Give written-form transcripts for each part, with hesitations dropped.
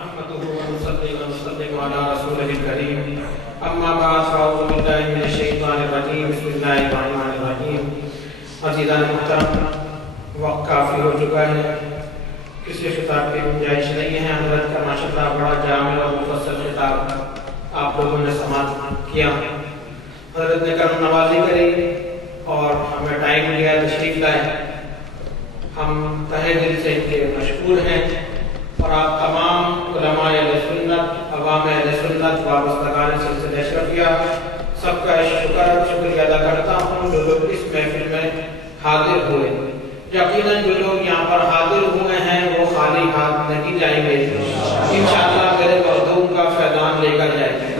نحمده ونصلي ونسلم على رسوله الكريم اما بعد فاعوذ بالله من الشیطان الرجیم بسم اللہ الرحمن الرحیم. عزیزان محترم، وقت کافی ہو چکا ہے، کسی خطاب کی گنجائش نہیں ہے. حضرت کا ماشاءاللہ بڑا جامع اور مفصل خطاب آپ لوگوں نے سماعت کیا. حضرت نے کرم نوازی کری اور ہمیں ٹائم لیا، تشریف لائے. ہم تہہ دل سے ان کے مشکور ہیں اور آپ تمام علماء اہل سنت، عوام اہل سنت، وابستگان سلسلہ اشرفیہ سب کا شکریہ ادا کرتا ہوں جو لوگ اس محفل میں حاضر ہوئے. یقیناً جو لوگ یہاں پر حاضر ہوئے ہیں وہ خالی ہاتھ نہیں جائیں گے، انشاءاللہ میرے مخدوم کا فیضان لے کر جائیں گے.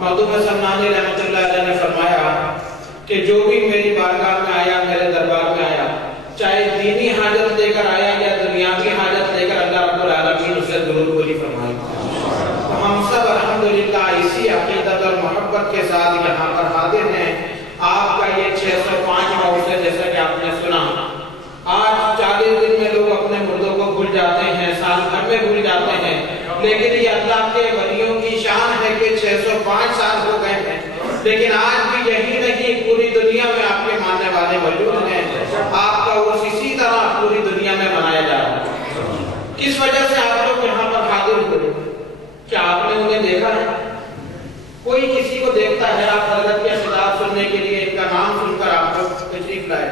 مخدوم سمنانی رحمۃ اللہ علیہ نے فرمایا کہ جو بھی میری بارگاہ میں آیا، میرے دربار میں آیا، چاہے دینی حاجت لے کر آیا یا دنیاوی حاجت لے کر، اللہ رب العالمین اسے ضرور پوری فرمائے. ہم سب الحمدللہ اسی عقیدت اور محبت کے ساتھ یہاں پر حاضر ہیں. آپ کا یہ 605 موسم جیسا کہ آپ نے سنا، آج 40 دن میں لوگ اپنے مردوں کو بھول جاتے ہیں، سال بھر میں بھول جاتے ہیں، لیکن یہ اللہ کے ولیوں کی شان ہے کہ 605 سال ہو گئے ہیں، لیکن آج بھی یہی نہیں، پوری دنیا میں آپ کے ماننے والے موجود ہیں. آپ کا عرس اسی طرح پوری دنیا میں منایا جا رہا ہے. کس وجہ سے آپ لوگ یہاں پر حاضر ہوئے؟ کیا آپ نے انہیں دیکھا ہے؟ کوئی کسی کو دیکھتا ہے؟ آپ حضرت کے خطاب سننے کے لیے ان کا نام سن کر آپ لوگ تشریف لائے.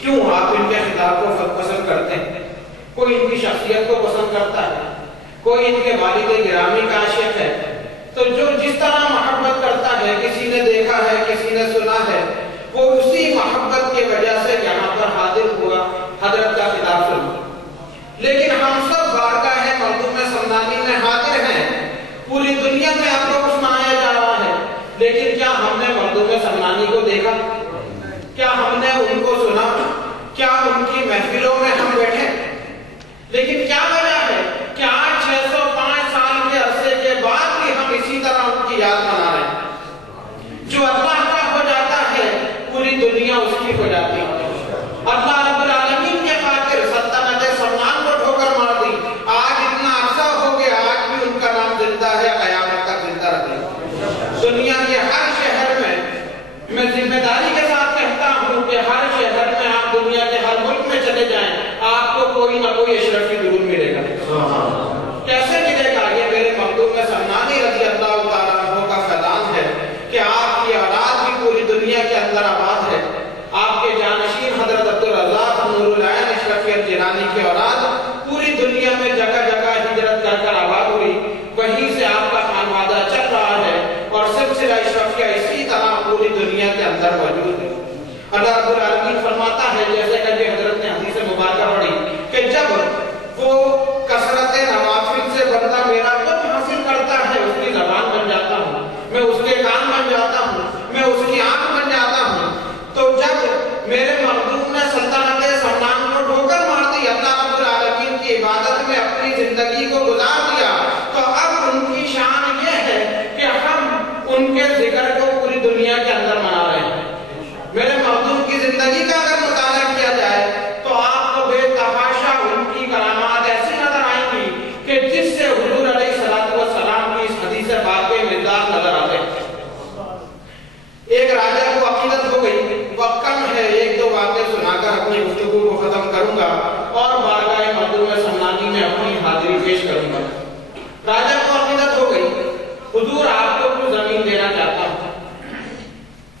کیوں آپ ان کے خطاب کو پسند کرتے ہیں؟ کوئی ان کی شخصیت کو پسند کرتا ہے، کوئی ان کے والد گرامی کا عاشق ہے. تو جو جس طرح محبت کرتا ہے، کسی نے دیکھا ہے، کسی نے سنا ہے، وہ اسی محبت کی وجہ سے یہاں پر حاضر ہوا، حضرت کا خطاب سنا. لیکن ہم سب بارگاہ مخدوم سمنانی میں حاضر ہیں. پوری دنیا میں آپ کو کچھ منایا جا رہا ہے، لیکن کیا ہم نے مخدوم سمنانی کو دیکھا؟ کیا ہم نے ان کو سنا؟ کیا ان کی محفلوں میں ہم بیٹھے؟ لیکن کیا وجہ ہے کہ آج 605 سال کے عرصے کے بعد بھی ہم اسی طرح ان کی یاد منا رہے ہیں؟ جو اللہ کا ہو جاتا ہے پوری دنیا اس کی ہو جاتی ہے. اللہ رب العالمین کے خاطر سلطنت سمنان کو ٹھوکر مار دی. آج اتنا عرصہ ہو گیا، آج بھی ان کا نام زندہ ہے، قیامت تک زندہ رہے. دنیا کے ہر شہر میں ذمہ داری کے ساتھ کہتا ہوں کہ ہر شہر میں آپ دنیا کے ہر ملک میں چلے جائیں، آپ کو کوئی نہ کوئی اشرفی ضرور ملے گا. کیسے ملے گا؟ یہ میرے مخدوم سمنانی رضی اللہ تعالیٰ عنہ کا فیضان ہے کہ آپ کی اولاد بھی پوری دنیا کے اندر آباد ہے. آپ کے جانشین حضرت عبدالرزاق نور العین اشرفی الجیلانی کی اولاد پوری دنیا میں جگہ جگہ ہجرت کر کر آباد ہوئی. وہیں سے آپ کا خانوادہ چل رہا ہے اور سلسلہ اشرفیہ اسی طرح پوری دنیا کے اندر موجود ہے. اللہ رب العالمین فرماتا ہے، جیسے کہ حضرت نے حدیث مبارکہ پڑھی، کہ جب وہ کثرت نوافل سے بندہ میرا قرب حاصل کرتا ہے، اس کی زبان بن جاتا ہوں، میں اس کے کان بن جاتا ہوں، میں اس کی آنکھ بن جاتا ہوں. تو جب میرے مخدوم نے سلطنت سمنان کو ٹھوکر مار دی، اللہ رب العالمین کی عبادت میں اپنی زندگی کو گزار دیا، تو اب ان کی شان یہ ہے کہ ہم ان کے ذکر کو پوری دنیا کے اندر منا رہے ہیں. میرے مخدوم کی زندگی کا اگر مطالعہ کیا جائے تو آپ کو بے تحاشا ان کی کرامات ایسی نظر آئیں گی کہ جس سے حضور علیہ الصلوۃ والسلام کی اس حدیث پاک میں مزاج نظر آتے ہیں. ایک راجہ کو عقیدت ہو گئی، وقت کم ہے، ایک دو باتیں سنا کر اپنی گفتگو کو ختم کروں گا اور بارگاہ مخدوم سمنانی میں اپنی حاضری پیش کروں گا. راجہ کو عقیدت ہو گئی، حضور آپ کو کچھ زمین دینا چاہتا ہوں.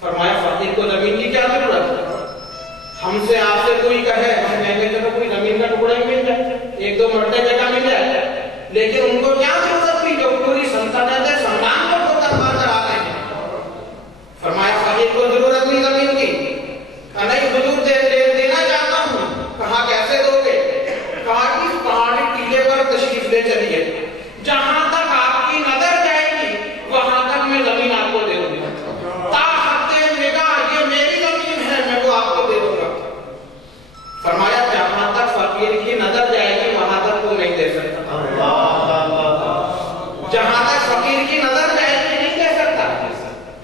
فرمایا فقیر کو زمین کی کیا ضرورت ہے؟ ہم سے آپ سے کوئی کہے، ہم کہیں گے چلو کوئی زمین کا ٹکڑا ہی مل جائے، ایک دو مرتبہ جگہ مل جائے. لیکن ان کو کیا ضرورت تھی جو پوری سلطنت سمنان کو ٹھوکر مار کر آتے ہیں؟ فرمایا فقیر کو ضرورت نہیں زمین کی. نہیں حضور دینا چاہتا ہوں. کہا کیسے دو گے؟ کہا کہ اس پہاڑی ٹیلے پر تشریف لے چلیے، جہاں تک آپ کی نظر جائے گی وہاں تک میں زمین آپ کو دے دوں گا. یہ میری زمین ہے، میں وہ آپ کو دے دوں گا. فرمایا جہاں تک فقیر کی نظر جائے گی وہاں تک وہ نہیں دے سکتا. جہاں تک فقیر کی نظر جائے گی نہیں دے سکتا.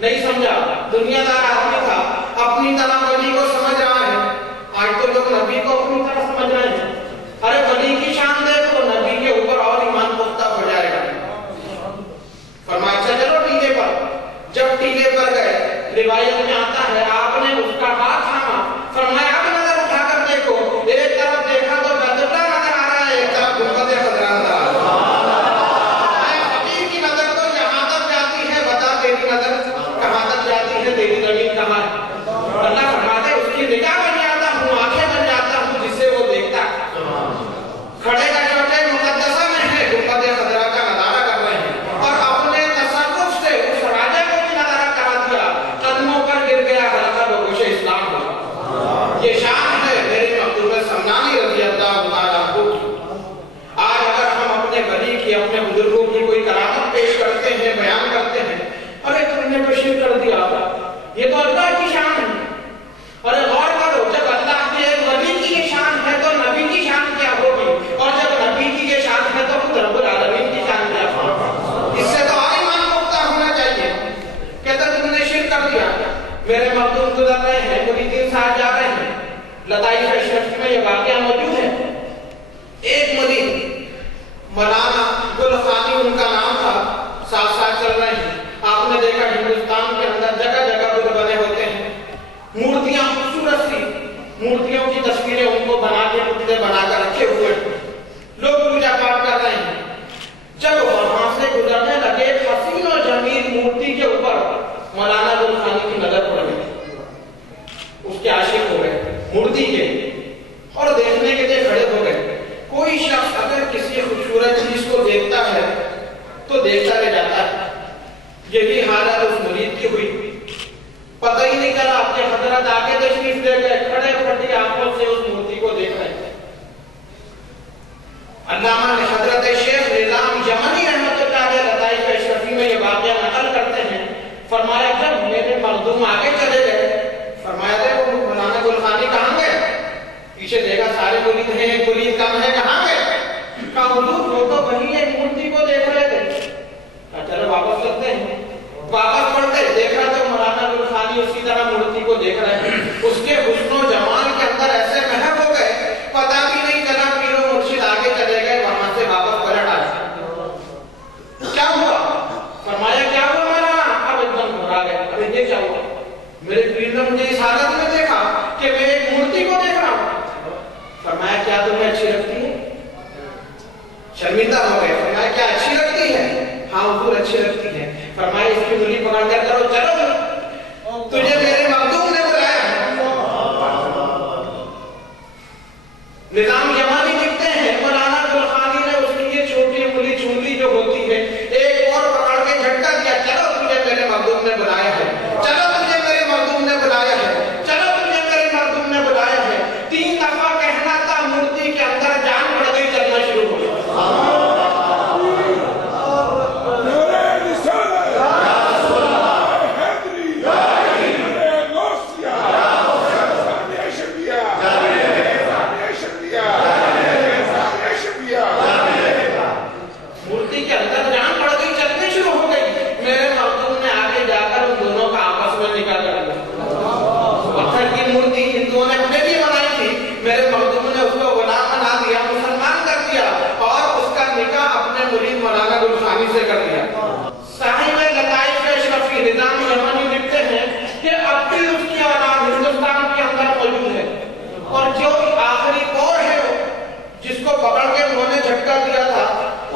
نہیں سمجھا؟ دنیا دار آدمی تھا، اپنی طرح ولی کو سمجھ رہا ہے. آج تو لوگ نبی کو اپنی طرح سمجھ رہے ہیں. ارے ولی کی شان دیکھو، نبی کے اوپر اور ایمان کو گزر رہے ہیں، مریدین ساتھ جا رہے ہیں، لطائف اشرفی میں یہ واقعہ موجود ہے۔ ایک مرید مولانا گل خانی ان کا نام تھا، ساتھ ساتھ چل رہے ہیں۔ آپ نے دیکھا ہندوستان کے اندر جگہ جگہ بت بنے ہوتے ہیں، مورتیاں خوبصورت سی مورتیوں کی تصویریں ان کو بنا کے پتلے بنا کر رکھے ہوئے ہیں، لوگ پوجا پاٹ کر رہے ہیں۔ جب وہاں سے گزرنے لگے، حسین و جمیل مورتی کے اوپر مولانا گل خانی کی نظر پڑ گئی، اس کے عاشق ہو گئے مورتی کے، اور دیکھنے کے لیے کھڑے ہو گئے۔ کوئی شخص اگر کسی خوبصورت چیز کو دیکھتا ہے تو دیکھتا رہ جاتا ہے، یہی حالت اس مرید کی ہوئی۔ پتہ ہی نہیں چلا، اپنے حضرت آگے تشریف لے گئے، کھڑے پھٹی آنکھوں سے اس مورتی کو دیکھ رہے ہیں۔ علامہ نے حضرت شیخ نظام یمنی رحمۃ اللہ علیہ لطائف اشرفی میں یہ واقعہ نقل کرتے ہیں، فرمایا جب میرے مخدوم آگے چلے گئے، فرمایا تھے وہ مولانا گل خانی کہاں گئے؟ پیچھے دیکھا سارے مرید ہیں، ایک مرید کم ہے، کہاں گئے؟ کہا حضور وہ تو وہی ایک مورتی کو دیکھ رہے تھے۔ چلو واپس کرتے ہیں، واپس پڑھتے دیکھا تو مولانا گل خانی اسی طرح مورتی کو دیکھ رہے ہیں۔ اس کے حسن و جمال کے اندر ایسے محو ہو گئے، پتہ بھی نہیں چلا، پیر و مرشد آگے چلے گئے، وہاں سے واپس پلٹ آئے۔ کیا ہوا؟ فرمایا کیا ہوا مولانا؟ اب ایک دم گھبرا گئے، ارے یہ کیا ہوا؟ میرے پیر نے مجھے اس حالت میں دیکھا کہ میں ایک مورتی کو دیکھ رہا ہوں۔ فرمایا کیا تمہیں اچھی لگتی ہے؟ شرمندہ ہو گئے، فرمایا کیا اچھی لگتی ہے؟ ہاں حضور اچھی لگتی ہے۔ فرمایا اس کی انگلی پکڑ کر کرو، چلو تجھے میرے مخدوم نے بلایا۔ نظام یمانی لکھتے ہیں مولانا گل خانی نے اس کی یہ چھوٹی انگلی چونلی جو ہوتی ہے ایک اور پکڑ کے جھٹکا دیا، چلو تجھے میرے مخدوم نے بلایا ہے، چلو تجھے میرے مخدوم نے بلایا ہے، چلو تجھے میرے مخدوم نے بلایا ہے۔ 3 دفعہ کہنا تھا، مورتی کے اندر جان پڑ گئی، چلنا شروع ہو گیا۔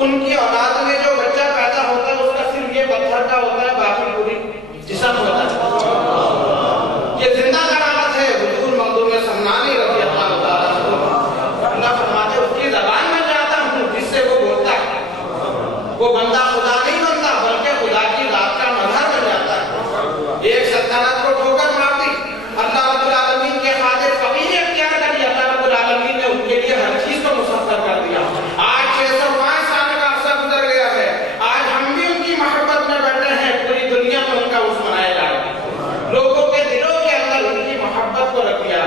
ان کی اولاد میں جو بچہ پیدا ہوتا ہے اس کا صرف یہ پتھر کا ہوتا ہے، باقی پوری جسم ہوتا ہے۔ یہ زندہ کرامت ہے حضور مخدوم سمنانی رضی اللہ تعالیٰ عنہ۔ اللہ فرماتے اس کی زبان میں جاتا ہوں جس سے وہ بولتا ہے، وہ بندہ خدا نہیں بنتا بلکہ خدا کی ذات کا مظہر بن جاتا ہے۔ ایک سلطنت کو ٹھوکر مار دی، اللہ رب العالمین کے خاطر فقیر اختیار کر دیا، اللہ رب العالمین نے ان کے لیے ہر چیز کو مسخر کر دیا۔ آج 605 سال کا عرصہ گزر گیا ہے، آج ہم بھی ان کی محبت میں بیٹھے ہیں، پوری دنیا میں ان کا عرس منایا جا رہا ہے، لوگوں کے دلوں کے اندر ان کی محبت کو رکھ دیا۔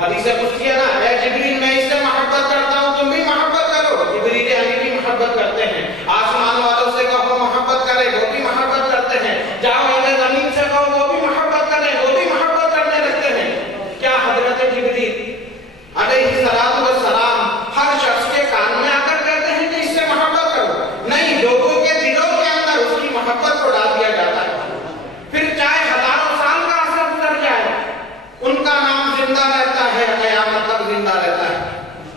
حدیث قدسی ہے نا، اے جبریل میں اس سے محبت کرتا ہوں، تم بھی محبت کرو۔ جبریل امین بھی محبت کرتے ہیں، آسمان والوں سے کہو محبت کرے، وہ بھی محبت کرتے ہیں، جاؤ اہل زمین سے کہو وہ بھی محبت کریں، وہ بھی محبت کرنے لگتے ہیں۔ کیا حضرت جبریل علیہ السلام ہر شخص کے کان میں آ کر کہتے ہیں کہ اس سے محبت کرو؟ نہیں، لوگوں کے دلوں کے اندر اس کی محبت کو ڈال دیا جاتا ہے۔ پھر چاہے ہزاروں سال کا عرصہ گزر جائے، ان کا نام زندہ رہتا ہے، قیامت تک زندہ رہتا ہے۔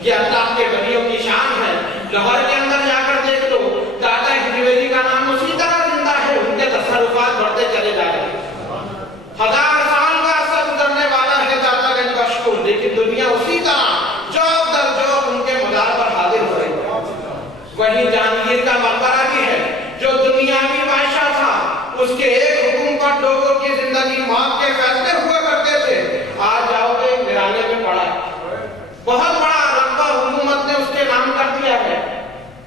یہ اللہ کے ولیوں کی شان ہے۔ لاہور کے اندر جا کر دیکھ لو، دادا ہندویری کا نام اسی طرح زندہ ہے، ان کے تصرفات بڑھتے چلے جا رہے ہیں۔ 1000 سال کا عرصہ گزرنے والا ہے دادا گنج بشکور، لیکن دنیا اسی طرح جوب در جوب ان کے مزار پر حاضر ہو رہی ہے۔ وہیں جہانگیر کا مقبرہ بھی ہے، جو دنیاوی بادشاہ تھا، اس کے ایک حکم پر لوگوں کی زندگی موت کے فیصلے ہوا کرتے تھے۔ آج جاؤ گے ویرانے میں پڑا ہے، بہت بڑا رقبہ حکومت نے اس کے نام کر دیا ہے۔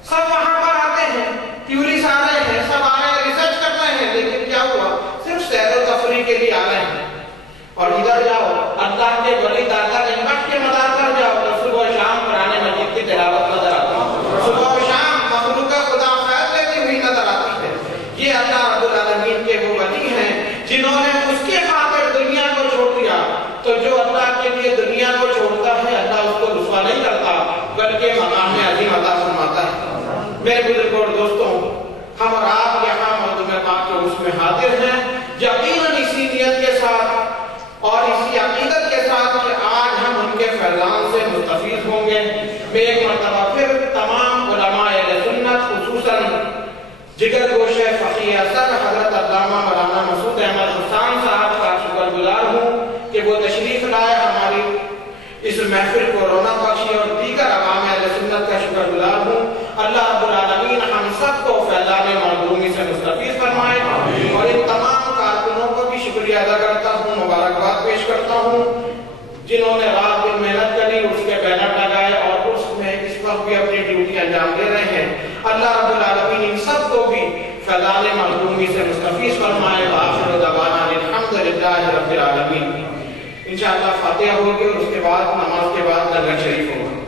سب وہاں پر آتے ہیں، ٹیورسٹ آ رہے ہیں، سب آ رہے ہیں، ریسرچ کر رہے ہیں، لیکن کیا ہوا؟ صرف سیر و تفریح کے لیے آ رہے ہیں۔ اور ادھر جاؤ، اللہ کے ولی داتا گنج بخش کے مزار پر جاؤ تو صبح و شام قرآن مجید کی تلاوت نظر آتی ہے، صبح و شام مخلوق کا خدا فیض لیتی ہوئی نظر آتی ہے۔ یہ اللہ رب العالمین کے وہ ولی ہیں جنہوں نے اس کے خاطر دنیا کو چھوڑ میرے بزرگوں اور دوستوں، ہم اور آپ یہاں مردم پاک کے اس میں حاضر ہیں یقیناً اسی نیت کے ساتھ اور اسی عقیدت کے ساتھ کہ آج ہم ان کے فیضان سے مستفید ہوں گے۔ میں ایک مرتبہ پھر تمام علماء اہل سنت خصوصاً جگر گوشہ فقیہ اثر حضرت علامہ مولانا مسعود احمد حسان صاحب کا شکر گزار ہوں کہ وہ تشریف لائے، ہماری اس محفل کو رونق بخشی، اور دیگر عوام اہل سنت کا شکر گزار ہوں۔ اللہ رب العالمین ہم سب کو فیضان معصومی سے مستفید فرمائے، اور ان تمام کارکنوں کو بھی شکریہ ادا کرتا ہوں، مبارکباد پیش کرتا ہوں جنہوں نے رات دن محنت کری، اس کے بینر لگائے اور اس میں اس وقت بھی اپنی ڈیوٹی انجام دے رہے ہیں۔ اللہ رب العالمین ان سب کو بھی فیضان معصومی سے مستفید فرمائے۔ وآخر دعوانا الحمدللہ رب العالمین۔ انشاءاللہ فاتحہ ہوگی اور اس کے بعد نماز کے بعد لنگر شریف ہوگا۔